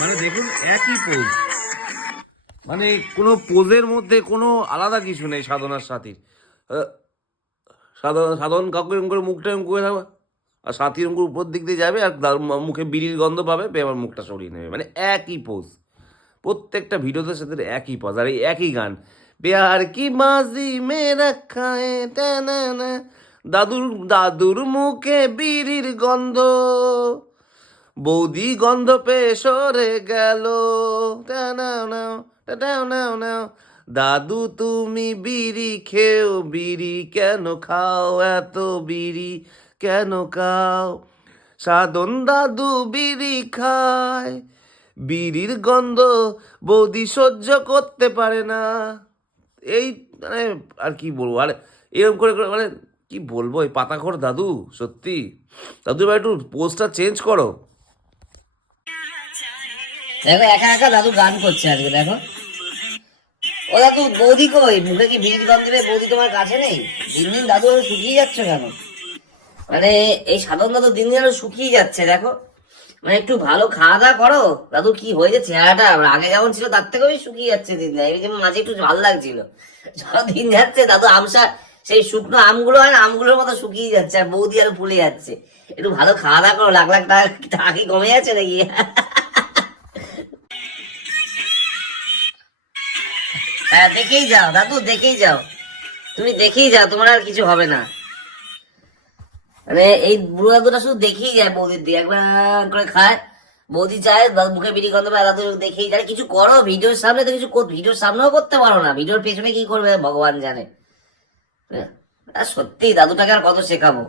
মানে দেখুন, একই পোজ মানে কোনো পোজের মধ্যে কোনো আলাদা কিছু নেই সাধনার সাথীর সাধারণ সাধারণ কাউকে এরকম করে মুখটা এরকম করে থাকবে? আর সাথী এরকম উপর দিক দিয়ে যাবে আর মুখে বিড়ির গন্ধ পাবে আবার মুখটা সরিয়ে নেবে। মানে একই পোজ প্রত্যেকটা ভিডিওতে সাথে একই পোজ আর এই একই গান। বিহার কি মাঝি মে রাখা টানানা। দাদুর দাদুর মুখে বিড়ির গন্ধ। বৌদি গন্ধ পেয়ে সরে গেল। নাও নাও দাদু, তুমি বিড়ি খেও, বিড়ি কেন খাও? এত বিড়ি কেন খাও? সাধন দাদু বিড়ি খায়। বিড়ির গন্ধ বৌদি সহ্য করতে পারে না। এই মানে আর কি বলব? আর এরকম করে করে মানে কি বলব? এই পাতাখোর দাদু, সত্যি। দাদু এবার একটু পোস্টটা চেঞ্জ করো। দেখো, একা একা দাদু গান করছে আজকে, দেখো। ও দাদু, বৌদি কই? মুখে কি বিড়ির গন্ধ দেবে? বৌদি তোমার কাছে নেই? দিন দিন দাদু আরও শুকিয়ে যাচ্ছে কেন? মানে এই সাধারণ দাদু দিন দিন আরও শুকিয়ে যাচ্ছে, দেখো। মানে একটু ভালো খাওয়া দাওয়া করো। দাদু, কি হয়েছে? চেহারাটা আগে যেমন ছিল, তার থেকেও শুকিয়ে যাচ্ছে দিন দিন। মাঝে একটু ভালো লাগছিল। দিন যাচ্ছে, দাদু আমসা সেই শুকনো আমগুলো হয় না, আমগুলোর মতো শুকিয়ে যাচ্ছে, আর বৌদি আরও ফুলে যাচ্ছে। একটু ভালো খাওয়া দাওয়া করো, লাখ লাখ টাকা টাকা কি কমে যাচ্ছে নাকি? হ্যাঁ দেখেই যাও দাদু দেখেই যাও। তুমি দেখেই যাও তোমার আর কিছু হবে না। মানে এই বুড়ো দাদুটা শুধু দেখেই যায় বৌদির দিকে একবার করে খায়। বৌদি চায় মুখে বিড়ি গন্ধ পায় দাদু দেখেই যায়। কিছু করো ভিডিওর সামনে তো কিছু ভিডিওর সামনেও করতে পারো না। ভিডিওর পেছনে কি করবে ভগবান জানে। হ্যাঁ, সত্যি দাদুটাকে আর কত শেখাবো?